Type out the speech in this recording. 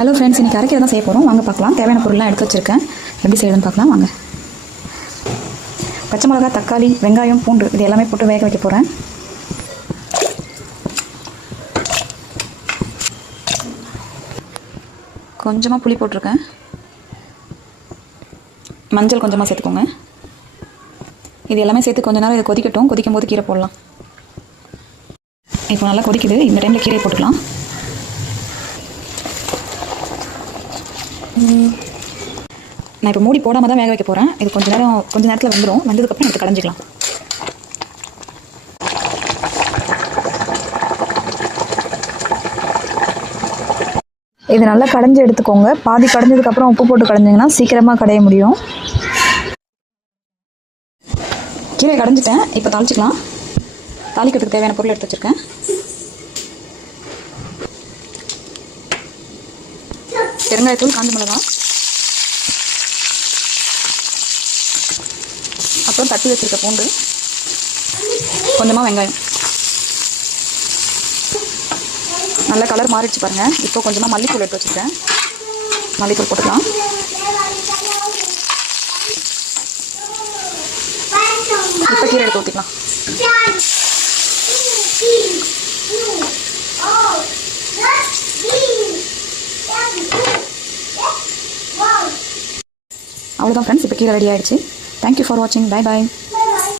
Hello friends, இன்றைக்கி அரைக்கிறது தான் செய்ய போகிறோம். வாங்க பார்க்கலாம். தேவையான பொருள்லாம் எடுத்து வச்சுருக்கேன். எப்படி செய்யணும்னு பார்க்கலாம் வாங்க. பச்சை மிளகா, தக்காளி, வெங்காயம், பூண்டு இது எல்லாமே போட்டு வேக வைக்க போகிறேன். கொஞ்சமாக புளி போட்டிருக்கேன். மஞ்சள் கொஞ்சமாக சேர்த்துக்கோங்க. இது எல்லாமே சேர்த்து கொஞ்ச நேரம் இதை கொதிக்கட்டும். கொதிக்கும் போது கீரை போடலாம். இப்போ நல்லா கொதிக்குது. இந்த டைமில் கீரையை போட்டுக்கலாம். நான் இப்போ மூடி போடாமல் தான் வேக வைக்க போகிறேன். இது கொஞ்ச நேரத்தில் வந்துடும். வந்ததுக்கப்புறம் எடுத்து கடைஞ்சிக்கலாம். இது நல்லா கடைஞ்சி எடுத்துக்கோங்க. பாதி கடைஞ்சதுக்கப்புறம் உப்பு போட்டு கடைஞ்சிங்கன்னா சீக்கிரமாக கடைய முடியும். கீரை கடைஞ்சிட்டேன். இப்போ தாளிச்சிக்கலாம். தாளிக்கிறதுக்கு தேவையான பொருள் எடுத்து வச்சுருக்கேன். பெருங்காயத்தூள், காஞ்ச மிளகாய், அப்புறம் தட்டி வச்சுருக்க பூண்டு, கொஞ்சமாக வெங்காயம். நல்ல கலர் மாறிடுச்சு பாருங்கள். இப்போ கொஞ்சமாக மல்லித்தூள் எடுத்து வச்சுருக்கேன். மல்லித்தூள் போட்டுக்கலாம். இப்போ கீரை எடுத்து ஊற்றிக்கலாம். அவ்வளோதான் ஃப்ரெண்ட்ஸ், இப்போ கீரை ரெடி ஆகிடுச்சு. தேங்க்யூ ஃபார் வாட்சிங். Bye bye.